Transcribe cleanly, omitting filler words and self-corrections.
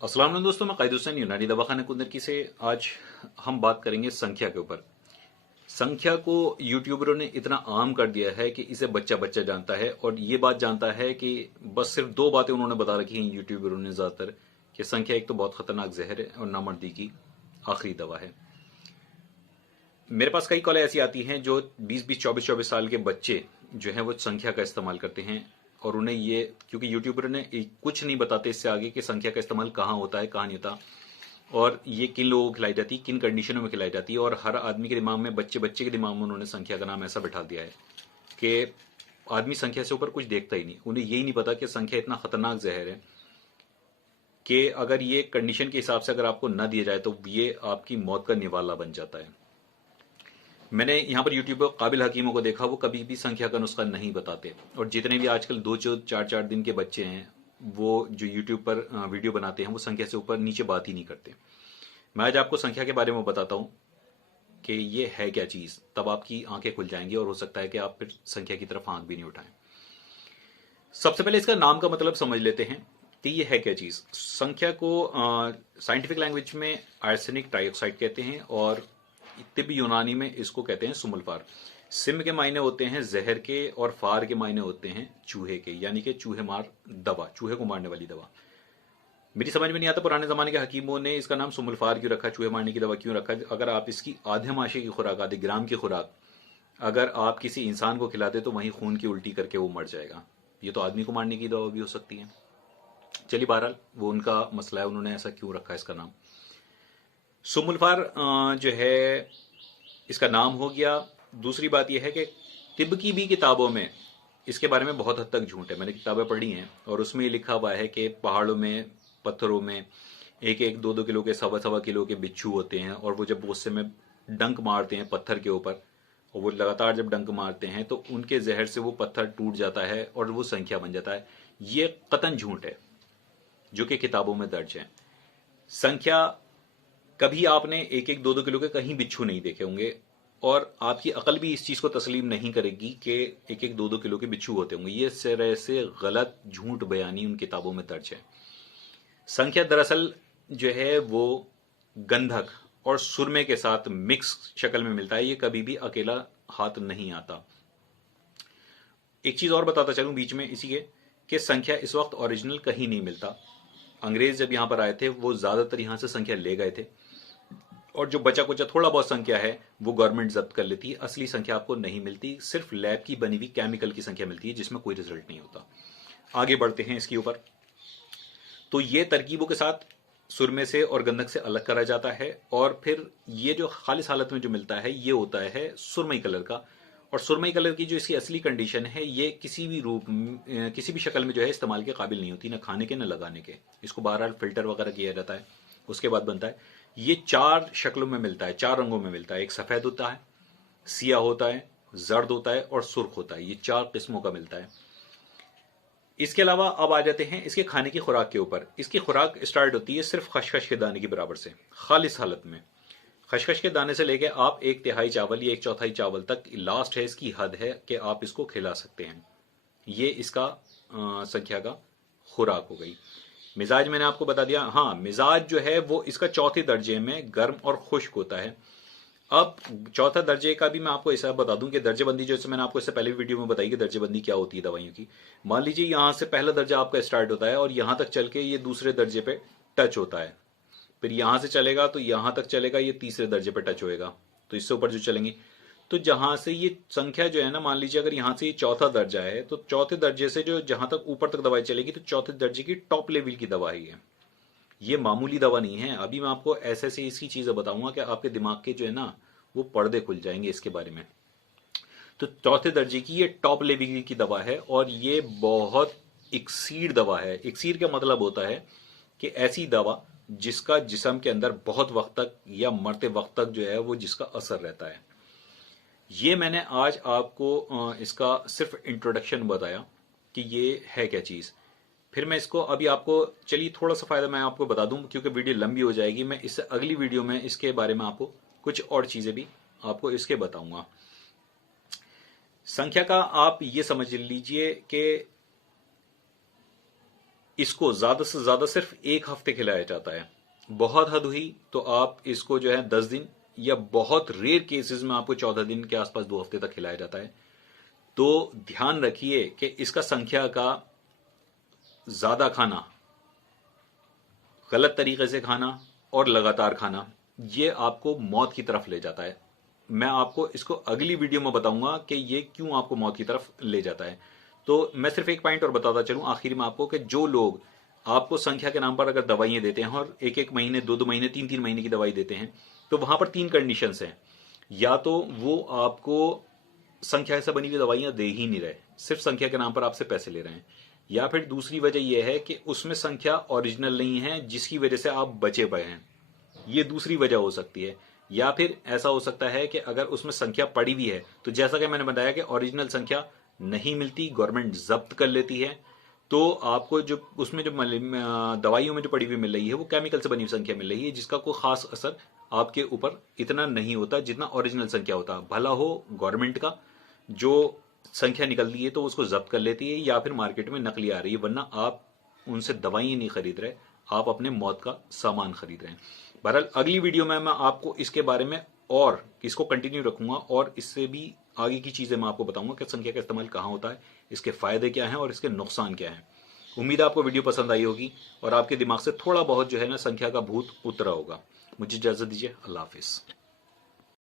अस्सलाम वालेकुम दोस्तों, मैं कायद हुसैन यूनानी दवाखाना कुंदरकी से। आज हम बात करेंगे संख्या के ऊपर। संख्या को यूट्यूबरों ने इतना आम कर दिया है कि इसे बच्चा बच्चा जानता है, और ये बात जानता है कि बस सिर्फ दो बातें उन्होंने बता रखी हैं यूट्यूबरों ने ज़्यादातर, कि संख्या एक तो बहुत खतरनाक जहर है और नामर्दी की आखिरी दवा है। मेरे पास कई कॉलें ऐसी आती हैं जो 20-20, 24-24 साल के बच्चे जो हैं वो संख्या का इस्तेमाल करते हैं, और उन्हें ये, क्योंकि यूट्यूबर ने कुछ नहीं बताते इससे आगे कि संख्या का इस्तेमाल कहाँ होता है कहाँ नहीं होता, और ये किन लोगों को खिलाई जाती है, किन कंडीशनों में खिलाई जाती है। और हर आदमी के दिमाग में, बच्चे बच्चे के दिमाग में उन्होंने संख्या का नाम ऐसा बैठा दिया है कि आदमी संख्या से ऊपर कुछ देखता ही नहीं। उन्हें यही नहीं पता कि संख्या इतना खतरनाक जहर है कि अगर ये कंडीशन के हिसाब से अगर आपको ना दिया जाए तो ये आपकी मौत का निवाला बन जाता है। मैंने यहाँ पर यूट्यूब पर काबिल हकीमों को देखा, वो कभी भी संख्या का नुस्खा नहीं बताते, और जितने भी आजकल 2-4 दिन के बच्चे हैं वो जो यूट्यूब पर वीडियो बनाते हैं वो संख्या से ऊपर नीचे बात ही नहीं करते। मैं आज आपको संख्या के बारे में बताता हूँ कि ये है क्या चीज़, तब आपकी आंखें खुल जाएंगी और हो सकता है कि आप फिर संख्या की तरफ आंख भी नहीं उठाएं। सबसे पहले इसका नाम का मतलब समझ लेते हैं कि ये है क्या चीज़। संख्या को साइंटिफिक लैंग्वेज में आर्सेनिक ट्राइऑक्साइड कहते हैं, और तिब्बी यूनानी में इसको कहते हैं सुमलफार। सिम के मायने होते हैं जहर के, और फार के मायने होते हैं चूहे के, यानी कि चूहे मार दवा, चूहे को मारने वाली दवा। मेरी समझ में नहीं आता पुराने जमाने के हकीमों ने इसका नाम सुमलफार क्यों रखा, चूहे मारने की दवा क्यों रखा। अगर आप इसकी आधे माशे की खुराक, आधे ग्राम की खुराक अगर आप किसी इंसान को खिलाते तो वहीं खून की उल्टी करके वो मर जाएगा। ये तो आदमी को मारने की दवा भी हो सकती है। चलिए, बहरहाल वो उनका मसला है, उन्होंने ऐसा क्यों रखा इसका नाम। सुमलफार जो है इसका नाम हो गया। दूसरी बात यह है कि तिब्ब की भी किताबों में इसके बारे में बहुत हद तक झूठ है। मैंने किताबें पढ़ी हैं और उसमें ये लिखा हुआ है कि पहाड़ों में, पत्थरों में 1-1, 2-2 किलो के, 1.25 किलो के बिच्छू होते हैं, और वो जब गुस्से में डंक मारते हैं पत्थर के ऊपर, और वो लगातार जब डंक मारते हैं तो उनके जहर से वो पत्थर टूट जाता है और वो संख्या बन जाता है। ये कतन झूठ है जो कि किताबों में दर्ज है। संख्या, कभी आपने 1-1, 2-2 किलो के कहीं बिच्छू नहीं देखे होंगे, और आपकी अकल भी इस चीज को तस्लीम नहीं करेगी कि 1-1, 2-2 किलो के बिच्छू होते होंगे। ये तरह से गलत झूठ बयानी उन किताबों में दर्ज है। संख्या दरअसल जो है वो गंधक और सुरमे के साथ मिक्स शक्ल में मिलता है। ये कभी भी अकेला हाथ नहीं आता। एक चीज और बताता चलूं बीच में इसी के, कि संख्या इस वक्त ओरिजिनल कहीं नहीं मिलता। अंग्रेज जब यहां पर आए थे वो ज्यादातर यहां से संख्या ले गए थे, और जो बचा कुचा थोड़ा बहुत संख्या है वो गवर्नमेंट जब्त कर लेती है। असली संख्या आपको नहीं मिलती, सिर्फ लैब की बनी हुई केमिकल की संख्या मिलती है जिसमें कोई रिजल्ट नहीं होता। आगे बढ़ते हैं इसके ऊपर। तो ये तरकीबों के साथ सुरमे से और गंधक से अलग करा जाता है, और फिर ये जो खालिस हालत में जो मिलता है ये होता है सुरमई कलर का। और सुरमई कलर की जो इसकी असली कंडीशन है, ये किसी भी रूप, किसी भी शक्ल में जो है इस्तेमाल के काबिल नहीं होती, ना खाने के ना लगाने के। इसको बहरहाल फिल्टर वगैरह किया जाता है, उसके बाद बनता है। ये 4 शक्लों में मिलता है, 4 रंगों में मिलता है। एक सफ़ेद होता है, सिया होता है, जर्द होता है और सुर्ख होता है। ये 4 किस्मों का मिलता है। इसके अलावा अब आ जाते हैं इसके खाने की खुराक के ऊपर। इसकी खुराक स्टार्ट होती है सिर्फ खशखश के दाने के बराबर से, खालिस हालत में। खशखश के दाने से लेके आप 1/3 चावल या 1/4 चावल तक लास्ट है, इसकी हद है कि आप इसको खिला सकते हैं। ये इसका संख्या का खुराक हो गई। मिजाज मैंने आपको बता दिया। हाँ, मिजाज जो है वो इसका चौथे दर्जे में गर्म और खुश्क होता है। अब चौथा दर्जे का भी मैं आपको ऐसा बता दूं कि दर्जेबंदी, जैसे मैंने आपको इससे पहले वीडियो में बताई कि दर्जेबंदी क्या होती है दवाइयों की। मान लीजिए यहां से पहला दर्जा आपका स्टार्ट होता है और यहां तक चल के ये दूसरे दर्जे पे टच होता है। फिर यहां से चलेगा तो यहां तक चलेगा, ये तीसरे दर्जे पे टच होएगा, तो इससे ऊपर जो चलेंगे। तो जहां से ये संख्या जो है ना, मान लीजिए अगर यहां से ये चौथा दर्जा है तो चौथे दर्जे से जो जहां तक ऊपर तक दवाई चलेगी तो चौथे दर्जे की टॉप लेवल की दवा है। ये मामूली दवा नहीं है। अभी मैं आपको ऐसे ऐसे इसकी चीजें बताऊंगा कि आपके दिमाग के जो है ना वो पर्दे खुल जाएंगे इसके बारे में। तो चौथे दर्जे की ये टॉप लेवल की दवा है, और ये बहुत इक्सीर दवा है। इक्सीर का मतलब होता है कि ऐसी दवा जिसका जिस्म के अंदर बहुत वक्त तक या मरते वक्त तक जो है वो जिसका असर रहता है। ये मैंने आज आपको इसका सिर्फ इंट्रोडक्शन बताया कि ये है क्या चीज़। फिर मैं इसको अभी आपको, चलिए थोड़ा सा फायदा मैं आपको बता दूं क्योंकि वीडियो लंबी हो जाएगी। मैं इससे अगली वीडियो में इसके बारे में आपको कुछ और चीज़ें भी आपको इसके बताऊंगा। संख्या का आप ये समझ लीजिए कि इसको ज्यादा से ज्यादा सिर्फ 1 हफ्ते खिलाया जाता है। बहुत हद हुई तो आप इसको जो है 10 दिन, या बहुत रेयर केसेस में आपको 14 दिन के आसपास 2 हफ्ते तक खिलाया जाता है। तो ध्यान रखिए कि इसका संख्या का ज्यादा खाना, गलत तरीके से खाना और लगातार खाना, ये आपको मौत की तरफ ले जाता है। मैं आपको इसको अगली वीडियो में बताऊंगा कि ये क्यों आपको मौत की तरफ ले जाता है। तो मैं सिर्फ एक पॉइंट और बताता चलूं आखिर में आपको, कि जो लोग आपको संख्या के नाम पर अगर दवाइयां देते हैं और 1-1 महीने, 2-2 महीने, 3-3 महीने की दवाई देते हैं, तो वहां पर 3 कंडीशंस हैं। या तो वो आपको संख्या से बनी हुई दवाइयां दे ही नहीं रहे, सिर्फ संख्या के नाम पर आपसे पैसे ले रहे हैं। या फिर दूसरी वजह यह है कि उसमें संख्या ओरिजिनल नहीं है, जिसकी वजह से आप बचे पड़े हैं। ये दूसरी वजह हो सकती है। या फिर ऐसा हो सकता है कि अगर उसमें संख्या पड़ी हुई है, तो जैसा कि मैंने बताया कि ओरिजिनल संख्या नहीं मिलती, गवर्नमेंट जब्त कर लेती है, तो आपको जो उसमें जो दवाइयों में जो पड़ी हुई मिल रही है वो केमिकल से बनी हुई संख्या मिल रही है, जिसका कोई खास असर आपके ऊपर इतना नहीं होता जितना ओरिजिनल संख्या होता। भला हो गवर्नमेंट का जो संख्या निकलती है तो उसको जब्त कर लेती है, या फिर मार्केट में नकली आ रही है, वरना आप उनसे दवाइयां नहीं खरीद रहे, आप अपने मौत का सामान खरीद रहे हैं। बहरहाल अगली वीडियो में मैं आपको इसके बारे में और इसको कंटिन्यू रखूंगा, और इससे भी आगे की चीजें मैं आपको बताऊंगा कि संख्या का इस्तेमाल कहाँ होता है, इसके फायदे क्या हैं और इसके नुकसान क्या हैं। उम्मीद है आपको वीडियो पसंद आई होगी और आपके दिमाग से थोड़ा बहुत जो है ना संख्या का भूत उतरा होगा। मुझे इजाजत दीजिए, अल्लाह हाफिज।